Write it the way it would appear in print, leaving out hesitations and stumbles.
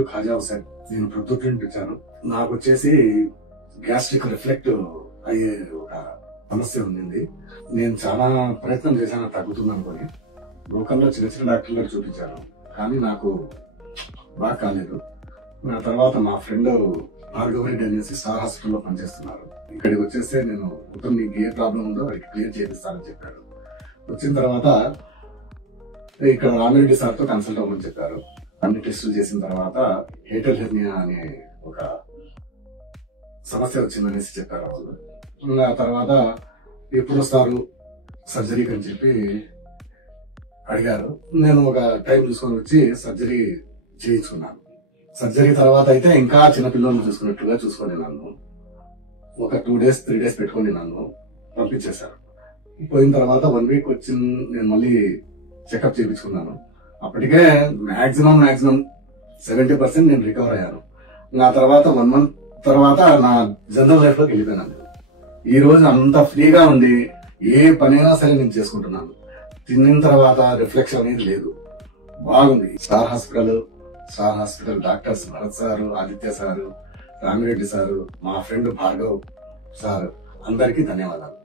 పేరు ఖాజా హుసేన్. నేను ప్రొద్దుటి నుండి వచ్చాను. నాకు వచ్చేసి గ్యాస్ట్రిక్ రిఫ్లెక్ట్ అయ్యే ఒక సమస్య ఉంది. నేను చాలా ప్రయత్నం చేశాను తగ్గుతుంది అనుకుని. లోకల్లో చిన్న చిన్న డాక్టర్లకు చూపించాను, కానీ నాకు బాగా కాలేదు. నా తర్వాత మా ఫ్రెండ్ భార్గవరెడ్డి అనేసి స్టార్ హాస్పిటల్లో పనిచేస్తున్నారు. ఇక్కడికి వచ్చేస్తే నేను మొత్తం నీకు ఏ ప్రాబ్లం ఉందో వాడికి క్లియర్ చేపిస్తానని చెప్పాడు. వచ్చిన తర్వాత ఇక్కడ రామిరెడ్డి సార్తో కన్సల్ట్ అవ్వమని చెప్పారు. అన్ని టెస్టులు చేసిన తర్వాత హేటల్ హెర్నియా అనే ఒక సమస్య వచ్చిందనేసి చెప్పారు వాళ్ళు. ఆ తర్వాత ఎప్పుడు వస్తారు సర్జరీకి అని చెప్పి అడిగారు. నేను ఒక టైం చూసుకొని వచ్చి సర్జరీ చేయించుకున్నాను. సర్జరీ తర్వాత అయితే ఇంకా చిన్నపిల్లలను చూసుకున్నట్టుగా చూసుకొని నన్ను ఒక 2 days 3 days పెట్టుకొని నన్ను పంపించేశారు. పోయిన తర్వాత 1 week వచ్చి నేను మళ్ళీ చెకప్ చేయించుకున్నాను. అప్పటికే మాక్సిమం 70% నేను రికవర్ అయ్యాను. నా తర్వాత 1 month తర్వాత నా జనరల్ లైఫ్ లోకి వెళ్ళిపోయినాను. ఈ రోజు అంత ఫ్రీగా ఉండి ఏ పనైనా సరే నేను చేసుకుంటున్నాను. తిన్న తర్వాత రిఫ్లెక్షన్ అనేది లేదు. బాగుంది. Star hospital doctors Bharat sir, Aditya sir, Ramireddy sir, మా ఫ్రెండ్ భార్గవ్ సారు, అందరికీ ధన్యవాదాలు.